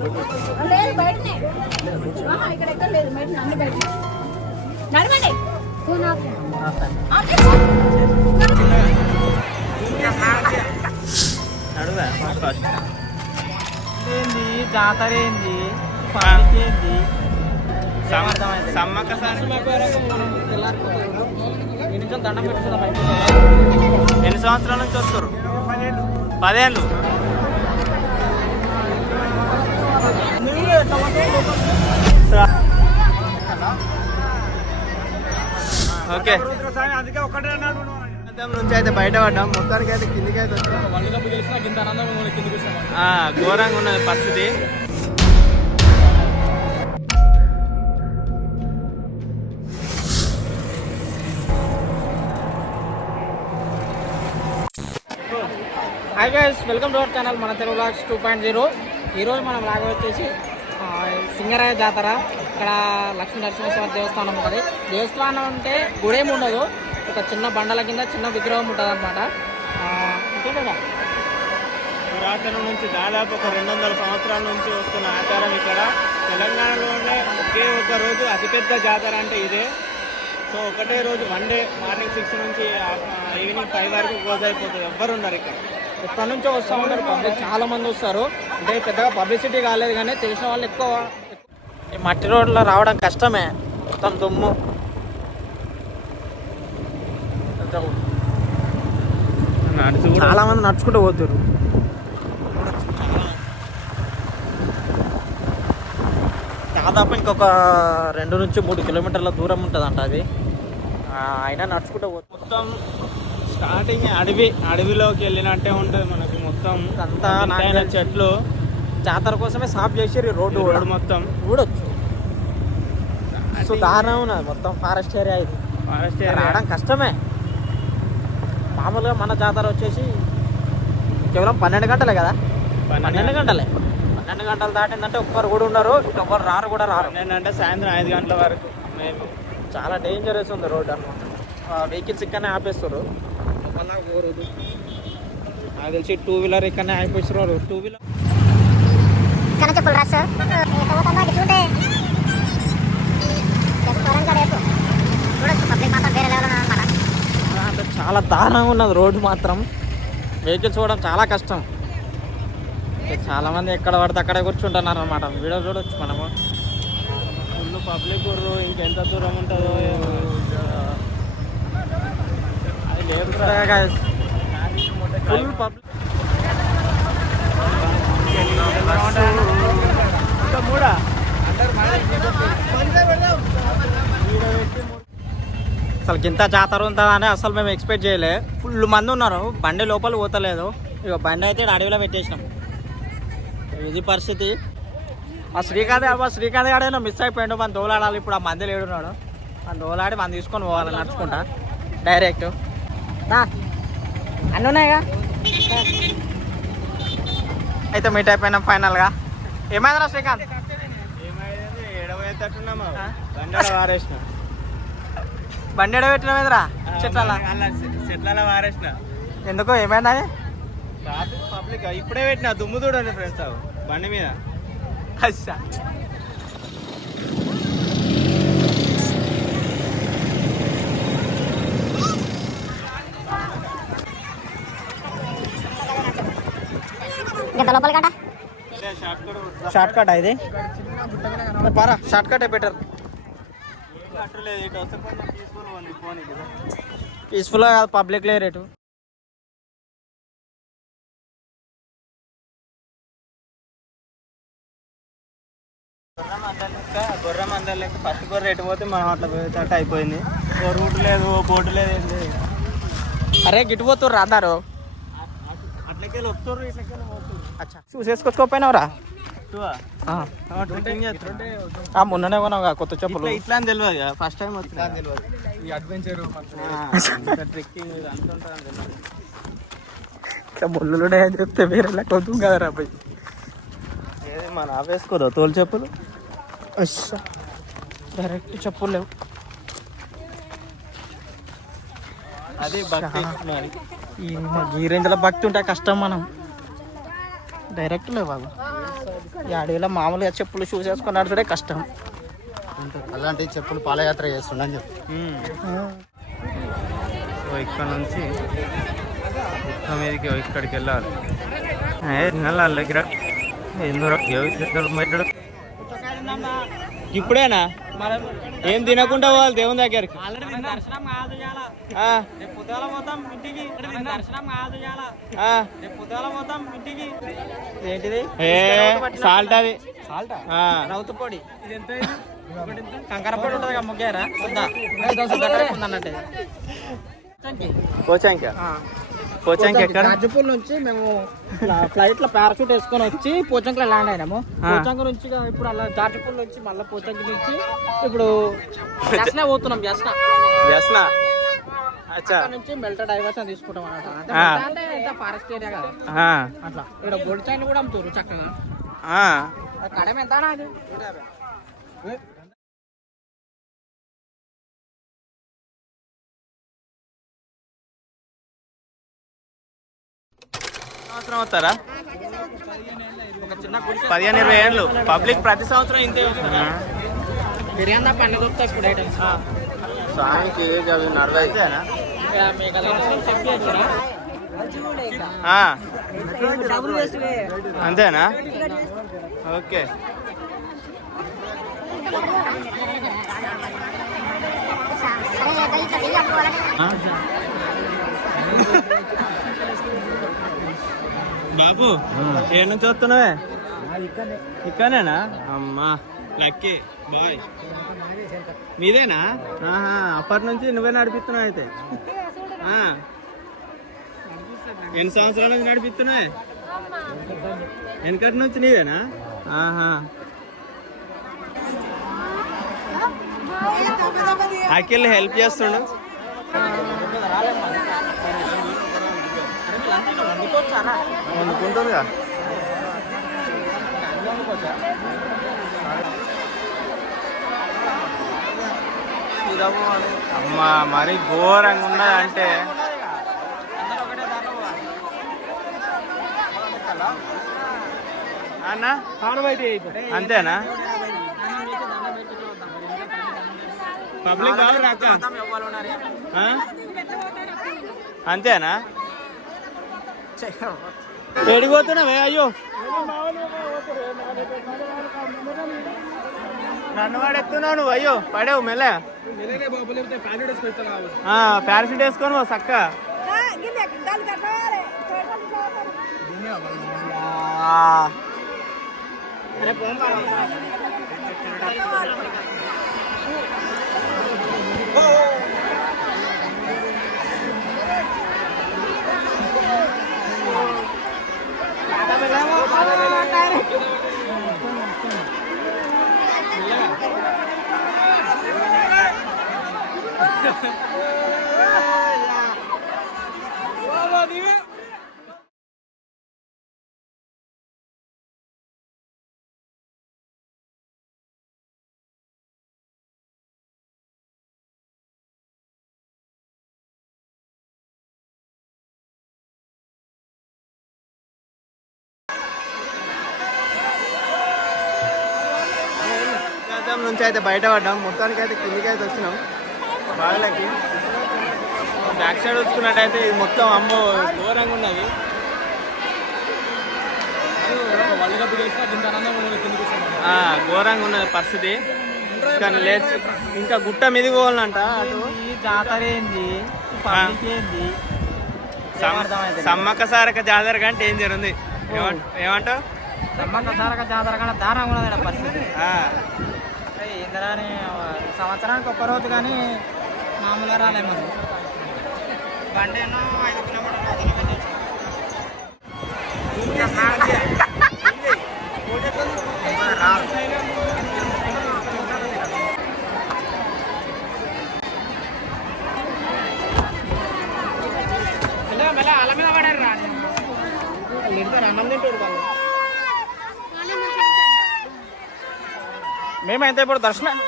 ఏంది జాతర ఏంది ఏంది సమ్మక్క దండం పెట్టుకుందాం. ఎన్ని సంవత్సరాల నుంచి వస్తారు? 10 ఏళ్ళు. ఓకే నుంచి అయితే బయట పడ్డాం. మొత్తానికి అయితే కిందికి అయితే ఘోరంగా ఉన్నది పరిస్థితి. Hi guys, welcome to our channel మన తెలుగు వ్లాగ్స్ 2.0. ఈరోజు మనం వ్లాగ్ వచ్చేసి సింగరాయ జాతర. ఇక్కడ లక్ష్మీ నరసింహస్వామి దేవస్థానం ఉంటుంది. దేవస్థానం అంటే గుడేమి ఉండదు, ఒక చిన్న బండల కింద చిన్న విగ్రహం ఉంటుంది అనమాట. ఇంకేంటా పురాతన నుంచి దాదాపు ఒక 200 సంవత్సరాల నుంచి వస్తున్న ఆచారం. ఇక్కడ తెలంగాణలోనే ఒకే ఒక రోజు అతిపెద్ద జాతర అంటే ఇదే. సో ఒకటే రోజు వన్ డే, మార్నింగ్ 6 నుంచి ఈవినింగ్ 5 వరకు క్లోజ్ అయిపోతుంది. ఎవ్వరు ఉన్నారు ఇక్కడ. ఎక్కడి నుంచో వస్తూ ఉంటారు పబ్లిక్, చాలా మంది వస్తారు. అంటే పెద్దగా పబ్లిసిటీ కాలేదు కానీ తెలిసిన వాళ్ళు ఎక్కువ. ఈ మట్టి రోడ్లో రావడం కష్టమే, మొత్తం దుమ్ము. చాలా మంది నడుచుకుంటూ పోతారు. దాదాపు ఇంకొక 2 నుంచి 3 కిలోమీటర్ల దూరం ఉంటుందంట అది. అయినా నడుచుకుంటూ పోతుంది. మొత్తం స్టార్టింగ్ అడవిలోకి వెళ్ళినట్టే ఉంటుంది మనకు. మొత్తం అంతా నాయన చెట్లు. జాతర కోసమే సాఫ్ చేసి రోడ్డు మొత్తం చూడొచ్చు. సో దారుణం ఉన్నది మొత్తం. ఫారెస్ట్ ఏరియా ఇది. ఫారెస్ట్ ఏరియా రావడం కష్టమే. మామూలుగా మన జాతర వచ్చేసి కేవలం 12 గంటలే కదా. 12 గంటలే. 12 గంటలు దాటిందంటే ఒక్కరు కూడా ఉండరు, ఒక్కరు రారు కూడా రారు. ఏంటంటే సాయంత్రం 5 గంటల వరకు మేము. చాలా డేంజరస్ ఉంది రోడ్ అనమాట. వెహికల్స్ ఇక్కడనే ఆపేస్తారు. నాకు తెలిసి 2 వీలర్ ఇక్కడనే ఆపేస్తున్నారు. 2 వీలర్ చాలా దారుణంగా ఉన్నది రోడ్డు మాత్రం. వెహికల్స్ చూడడం చాలా కష్టం. చాలా మంది ఎక్కడ పడితే అక్కడే కూర్చుంటున్నారు అనమాట. వీడియో చూడొచ్చు మనము. ఫుల్ పబ్లిక్ ఊరు. ఇంకెంత దూరం ఉంటుందో అది లేదు. Full public. అసలు ఇంత జాతర ఉంటుందని అసలు మేము ఎక్స్పెక్ట్ చేయలే. ఫుల్ మంది ఉన్నారు. బండి లోపల పోతలేదు. ఇక బండి అయితే అడవిలో పెట్టేసినాం. ఇది పరిస్థితి. శ్రీకాంత్ గాడైనా మిస్ అయిపోయాడు. మన దోలాడాలి. ఇప్పుడు ఆ మంది లేడున్నాడు. మన దోలాడి మనం తీసుకొని పోవాలి నడుచుకుంటా డైరెక్ట్. అన్నీ ఉన్నాయిగా. అయితే మీట్ అయిపోయినాం ఫైనల్గా. ఏమైందిరా శ్రీకాంత్? బండి ఎడబెట్టినరా? చెట్ల వారేసిన. ఎందుకో ఏమైందా? పబ్లిక్ ఇప్పుడే పెట్టిన దుమ్ము చూడండి ఫ్రెండ్స్ బండి మీద. అచ్చా షార్ట్ కట్ ఇది. పారా షార్ట్ కట్ బెటర్. పీస్ఫుల్ గా కాదు, పబ్లిక్ లే రేటు. గొర్రె మందల లెక్క ఫస్ట్ గొర్రె ఎటు పోతే మనం అట్లా పోయేటట్టు అయిపోయింది. ఓ రూట్ లేదు, ఓ బోటు లేదు. అరే గిట్టు పోతుర్రు అందరు. అట్లకెళ్ళి వస్తుర్రు, ఇట్లకెళ్ళి పోతుర్రు. అచ్చా చూసేసుకొచ్చుకోపోయినావురా? మొన్ననే కొన్నావు కొత్త చెప్పులు. ఇట్లా అని తెలియదు, ఫస్ట్ టైం వచ్చింది. ఈ అడ్వెంచర్ ట్రెక్కింగ్ ఇట్లా ముళ్ళు అని చెప్తే వేరేలా కొద్దు కదరా పోయి. ఏది మన ఆపేసుకోదా తోలు చెప్పులు? డైరెక్ట్ చెప్పులు లేవు. అది భక్తి. ఈ రేంజ్లో భక్తి ఉంటే కష్టం. మనం డైరెక్ట్ లేవు బాబు. ఈ అడవిలో మామూలుగా చెప్పులు షూస్ వేసుకొని నడుచుడే కష్టం. అలాంటి చెప్పులు పాదయాత్ర చేస్తుండని చెప్పి ఇక్కడ నుంచి మీదకి ఇక్కడికి వెళ్ళాలి. వెళ్ళాలి ఇక్కడ ఇప్పుడేనా ఏం తినకుండా వాళ్ళు దేవుని దగ్గరికి ఏంటిది సాల్ట్ అది రౌతు పొడి కంకర పొడి ఉంటుంది ముగ్గారా అన్నట్టు పోచాంక ఎక్కడ రాజపూల్ నుంచి మేము ఫ్లైట్ లో పారాషూట్ వేసుకొని వచ్చి పోచంకలో ల్యాండ్ అయినాము. పోచంక నుంచి ఇప్పుడు అలా జార్జపూల్ నుంచి మళ్ళీ పోచంక నుంచి ఇప్పుడు జస్నా పోతున్నాం. జస్నా నుంచి మెల్ట డైవర్షన్ తీసుకుంటాం అన్నమాట. ఫారెస్ట్ ఏరియా కదా అట్లా. ఇక్కడ గోల్డ్ చైన్ కూడా అమ్ముతారు చక్కగా. కడమ ఎంత అది సంవత్సరం అవుతారా? 15-20 ఏళ్ళు పబ్లిక్ ప్రతి సంవత్సరం ఇంతే వస్తారా? బిర్యానీ పన్ను దొరుకుతాయి ఇప్పుడు ఐటమ్స్. స్వామికి ఏజ్ అవి 40 అయితేనా? అంతేనా? ఓకే. బాబు ఏ నుంచి వస్తున్నావే? ఇక్కడనేనా? అమ్మా లక్కీ బాయ్. మీదేనా? అప్పటి నుంచి నువ్వే నడిపిస్తున్నావు అయితే. ఎన్ని సంవత్సరాల నుంచి నడిపిస్తున్నావే? వెనకటి నుంచి నీవేనా? అఖిల్ హెల్ప్ చేస్తుండు. వండుకుంటుందిగా. అమ్మా మరి ఘోరంగా ఉన్నదంటే అన్నా అంతేనా? పబ్లిక్ బాగా రాక అంతేనా? ఎడిపోతున్నావే? అయ్యో నన్ను వాడెత్తున్నావు నువ్వు. అయ్యో పడేవు మెల్ల. పారాషూట్ వేసుకొని సక్క. నుంచి అయితే బయట పడ్డాం. మొత్తానికి అయితే కిందికి అయితే వచ్చినాం బాగలకి. బ్యాక్ సైడ్ వచ్చుకున్నట్టయితే ఇది మొత్తం అమ్మో ఘోరంగా ఉన్నది. ఘోరంగా ఉన్నది పరిస్థితి. కానీ లేచి ఇంకా గుట్ట మీదకి పోవాలంట. అటు జాతర ఏంది సమ్మక్క సారక జాతర కంటే ఏం జరుగుంది ఏమంటావు? సమ్మక్క సారక జాతర కంటే దారుణంగా ఉన్నది పరిస్థితి. ఇంద్రాని సంవత్సరానికి ఒక్క రోజు కానీ మామూలుగా రాలే. మరి బండి 5 కిలోమీటర్లు. మెల్ల అల్ల మీద పడారు రా. తింటారు అన్నం తింటారు వాళ్ళు. మేమైతే ఇప్పుడు దర్శనం.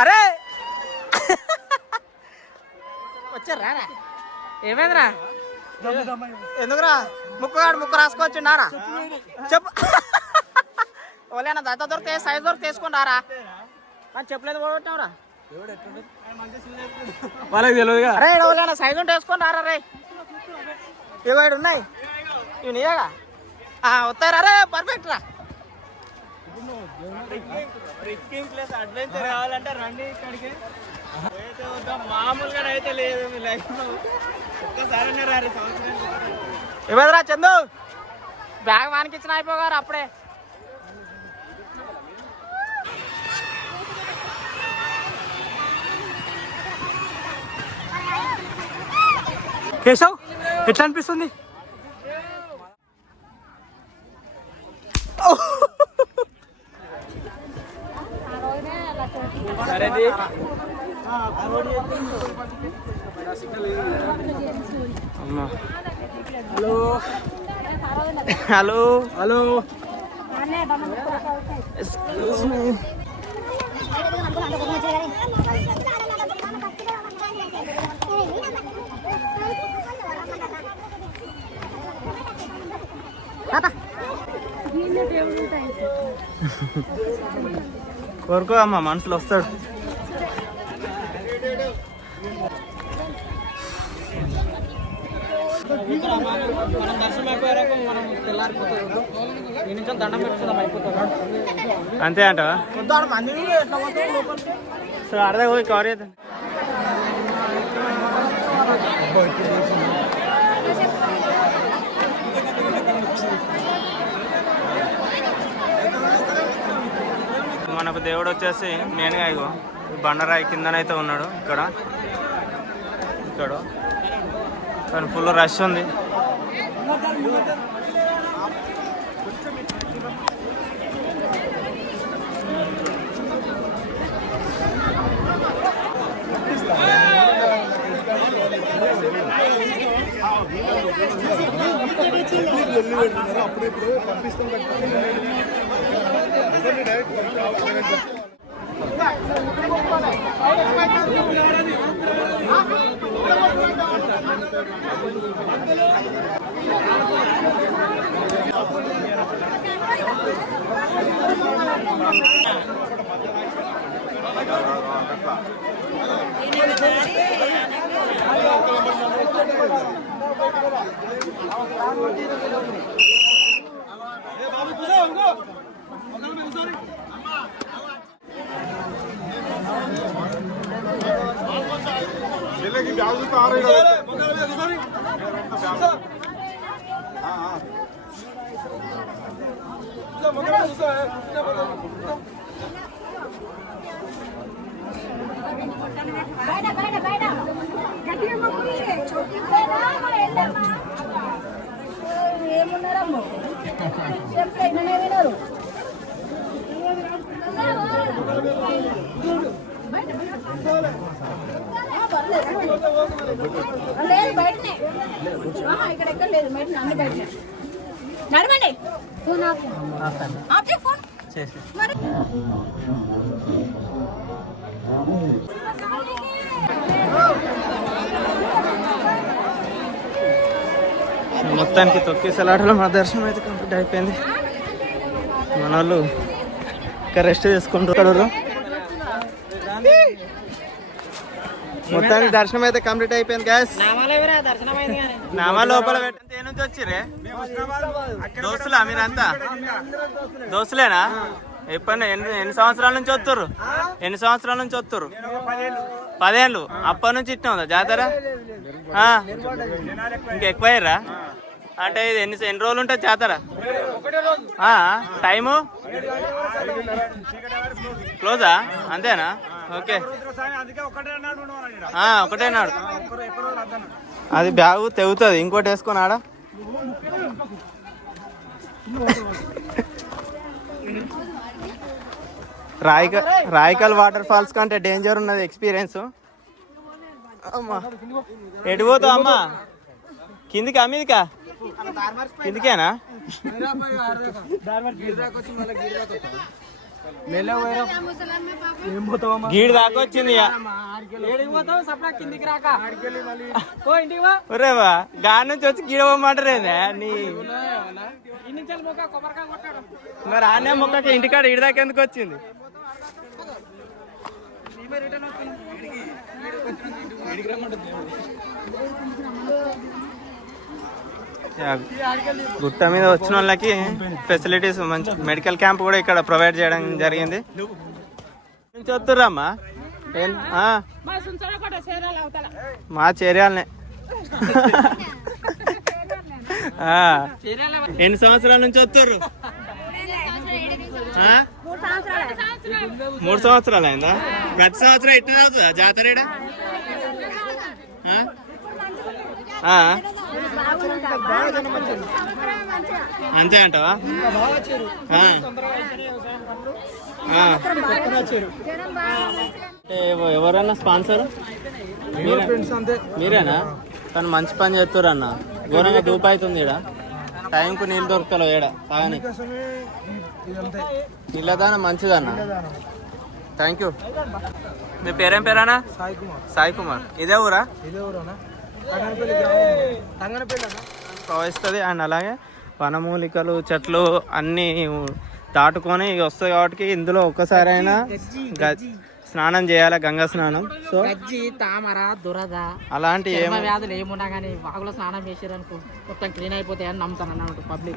అరే వచ్చారా? ఏమైందిరా? ఎందుకురా? ముక్కు రాసుకోవచ్చున్నారా చెప్పు. ఓలేనా దత్త దొరికితే సైజ్ దొరికి తీసుకున్నారా? నాకు చెప్పలేదు పోగొట్టినవరా వాళ్ళకి తెలియదుగా. అరే ఓలేనా సైజ్ ఉంటే వేసుకొని రారా రే. ఇగో ఇడు ఉన్నాయి ఇవి నీయగా వస్తాయి రా రే. పర్ఫెక్ట్ రా. ట్రెక్కింగ్ ప్లస్ అడ్వెంచర్ కావాలంటే రండి ఇక్కడికి. మామూలుగా అయితే లేదు మీ లైఫ్ లో. ఒక్కసారి రారు సంవత్సరం. ఇవ్వదురా చందు, బ్యాగ్ వానికి ఇచ్చిన అయిపోగారు అప్పుడే. కేశవ్ ఎట్లా అనిపిస్తుంది? Hello hello excuse me. కోరుకో అమ్మ, మనసులో వస్తాడు. మనం దర్శనం అయిపోయాక మనం తెల్లారిపోతుంది. ఈ నుంచి దండం పెట్టుకుందాం అయిపోతున్నాడు. అంతే అంటవా? మంది ఎట్లా పోతావు లోపలికి? సో అర్థం పోయి కవర్ చేద్దాం. మనకు దేవుడు వచ్చేసి మెయిన్గా ఇగో బండరాయి కిందనైతే ఉన్నాడు. ఇక్కడ కానీ ఫుల్ రష్ ఉంది. ఏమున్నారమ్మో చెప్పిన వినరు. లేదు బయటనే, ఇక్కడ ఎక్కడ లేదు, బయట అన్ని బయటనే. నడవండి. ఫోన్ మరి మొత్తానికి తొక్కేసలాటలో మా దర్శనం అయితే కంప్లీట్ అయిపోయింది. మన వాళ్ళు ఇంకా రెస్ట్ తీసుకుంటారు. మొత్తానికి దర్శనం అయితే కంప్లీట్ అయిపోయింది గ్యాస్. దర్శనం అయింది కానీ నామా లోపల పెట్టండి. ఏ నుంచి వచ్చిరే దోస్తులా మీరంతా? దోస్తులేనా? ఎప్పటి ఎన్ని సంవత్సరాల నుంచి వస్తుర్రు? ఎన్ని సంవత్సరాల నుంచి వస్తుర్రు? 10 ఏళ్ళు. అప్పటి నుంచి ఇట్లా ఉందా జాతర? ఇంకెక్కువయ్యారా? అంటే ఇది ఎన్ని రోజులు ఉంటుంది జాతర? టైము క్లోజా? అంతేనా? ఓకే, ఒకటే నాడు. అది బ్యాగు తెగుతుంది. ఇంకోటి వేసుకొని ఆడ రాయికల్ వాటర్ ఫాల్స్ కంటే డేంజర్ ఉన్నది ఎక్స్పీరియన్స్. అమ్మా ఎటు పోతావు అమ్మా? కిందికా మీదికా? కిందికేనా? గీడి దాకా వచ్చింది ఇక. కిందికి రాక ఓ ఇంటికి వా ఒరేవా గాడి నుంచి వచ్చి గీడ పోమంటారేందా నీ ఇన్ని మొక్క కొబ్బరికాయ కొట్టాడు మరి ఆనే మొక్కకి ఇంటికాడ ఇడి దాకా ఎందుకు వచ్చింది? గుట్ట మీద వచ్చిన వాళ్ళకి ఫెసిలిటీస్ మంచి మెడికల్ క్యాంప్ కూడా ఇక్కడ ప్రొవైడ్ చేయడం జరిగింది. నుంచి వస్తుర్రమ్మా మా చేర్యాలనే. ఎన్ని సంవత్సరాల నుంచి వస్తుర్రు? 3 సంవత్సరాలు అయిందా? ప్రతి సంవత్సరం ఎట్లా అవుతుందా జాతర ఈడ? అంతే అంటావా? ఎవరన్నా స్పాన్సర్ మీరేనా? తను మంచి పని చేస్తారు అన్న. ఘోరంగా దూపు అవుతుంది ఈడ. టైంకు నీళ్ళు దొరుకుతలేవు ఈడ తాగని. నీళ్ళదాన మంచిదన్న. Thank you. మీ పేరేం పేరానా? సాయి కుమార్. ఇదే ఊరా? ప్రవహిస్తుంది. అండ్ అలాగే వనమూలికలు చెట్లు అన్నీ దాటుకొని వస్తాయి కాబట్టి ఇందులో ఒక్కసారి అయినా స్నానం చేయాలి, గంగా స్నానం. సో గజ్జి తామర దురద అలాంటి వ్యాధులు ఏమున్నా కానీ వాగులో స్నానం చేసారనుకో మొత్తం క్లీన్ అయిపోతాయని నమ్ముతాను అన్నట్టు పబ్లిక్.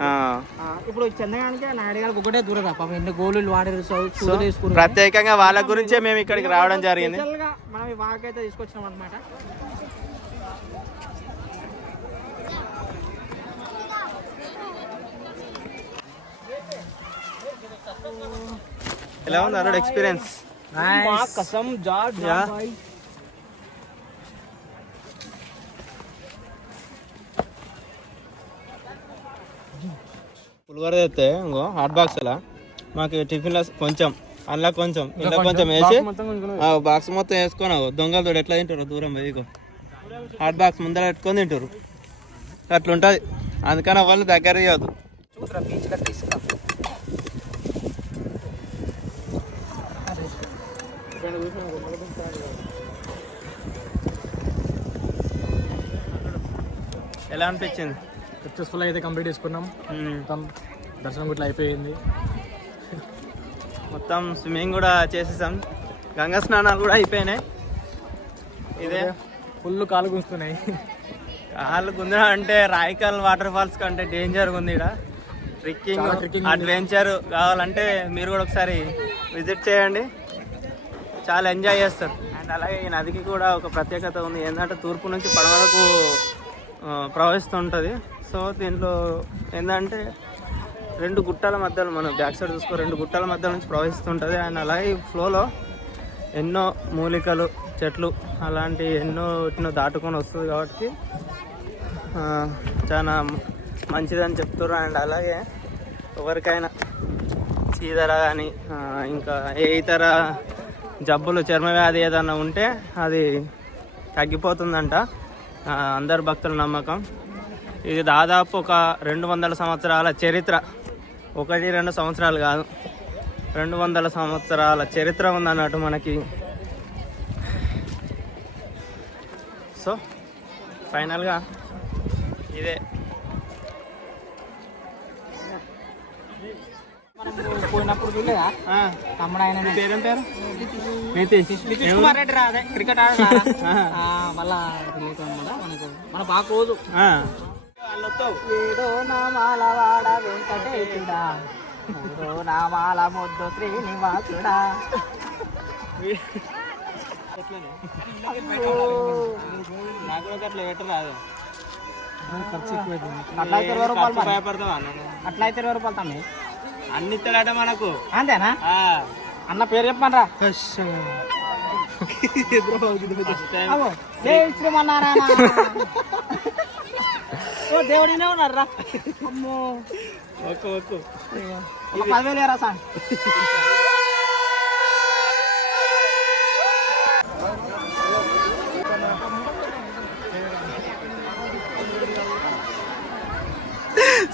ఇప్పుడు చంద్రగానికి నాయుడు గారికి ఒకటే దురద పాపం ఎన్ని గోళీలు వాడారు. ప్రత్యేకంగా వాళ్ళ గురించే మేము ఇక్కడికి రావడం జరిగింది. మనం ఈ వాకైతే తీసుకొచ్చినాం అనమాట. ఎలా ఉంది అరోడ్ ఎక్స్పీరియన్స్? పులిహోర తెస్తే ఇంకో హాట్ బాక్స్ అలా మాకు టిఫిన్లో కొంచెం అందులో కొంచెం ఇలా కొంచెం వేసి బాక్స్ మొత్తం వేసుకొని దొంగలతో ఎట్లా తింటారు దూరం పోయికో హాట్ బాక్స్ ముందర పెట్టుకొని తింటారు. అట్లుంటుంది. అందుకని వాళ్ళు దగ్గర ఇవ్వద్దు. ఎలా అనిపించింది? సక్సెస్ఫుల్ అయితే కంప్లీట్ చేసుకున్నాం. మొత్తం దర్శనం కూడా అయిపోయింది. మొత్తం స్విమ్మింగ్ కూడా చేసేసాం. గంగా స్నానాలు కూడా అయిపోయినాయి. ఇదే ఫుల్ కాలు గుంజుతున్నాయి. కాళ్ళు గుంజడం అంటే రాయికల్ వాటర్ ఫాల్స్ కంటే డేంజర్ ఉంది ఇక్కడ. ట్రెక్కింగ్ అడ్వెంచర్ కావాలంటే మీరు కూడా ఒకసారి విజిట్ చేయండి. చాలా ఎంజాయ్ చేస్తారు. అండ్ అలాగే ఈ నదికి కూడా ఒక ప్రత్యేకత ఉంది. ఏంటంటే తూర్పు నుంచి పడమరకు ప్రవహిస్తుంటుంది. సో దీంట్లో ఏంటంటే 2 గుట్టల మధ్యలో మనం బ్యాక్ సైడ్ చూసుకో 2 గుట్టల మధ్య నుంచి ప్రవహిస్తుంటుంది. అండ్ అలాగే ఈ ఫ్లోలో ఎన్నో మూలికలు చెట్లు అలాంటి ఎన్నో దాటుకొని వస్తుంది కాబట్టి చాలా మంచిదని చెప్తారు. అండ్ అలాగే ఎవరికైనా చీదర కానీ ఇంకా ఏ ఇతర జబ్బులు చర్మ వ్యాధి ఏదన్నా ఉంటే అది తగ్గిపోతుందంట అందరు భక్తుల నమ్మకం. ఇది దాదాపు ఒక 200 సంవత్సరాల చరిత్ర. 1-2 సంవత్సరాలు కాదు, 200 సంవత్సరాల చరిత్ర ఉందన్నట్టు మనకి. సో ఫైనల్గా ఇదే పోయినప్పుడు చూడలేదా తమ్ముడు ఆయన పేరేం పేరు? నితీష్ కుమార్ రెడ్డి రా. అదే క్రికెట్ ఆడ మళ్ళా మనకు మన బాగా రోజు ఏదో నామాల వాడ వెంకటేశుడా, ఏదో నామాల ముద్దు శ్రీనివాసుడా. నాకు అట్లా పెట్టరాదు. అట్లయితే 20 రూపాయలు. భయపడతావా? అట్లయితే 20 రూపాయలు తమ్మి. అన్ని ఇస్తాడట మనకు. అంతేనా? అన్న పేరు చెప్పమనరా. దేవుడినే ఉన్నారా. అమ్మో 10,000 ఏరా సార్.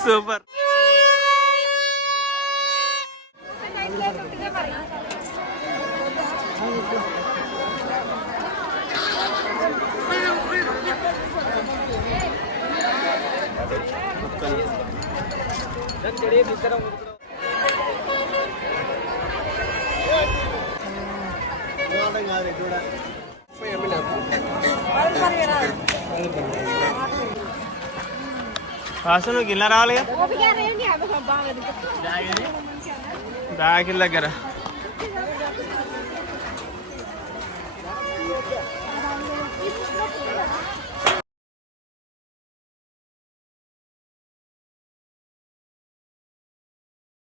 సూపర్. కాసు నువ్వు గిన్నె రావాలిగా బ్యాగిల్ దగ్గర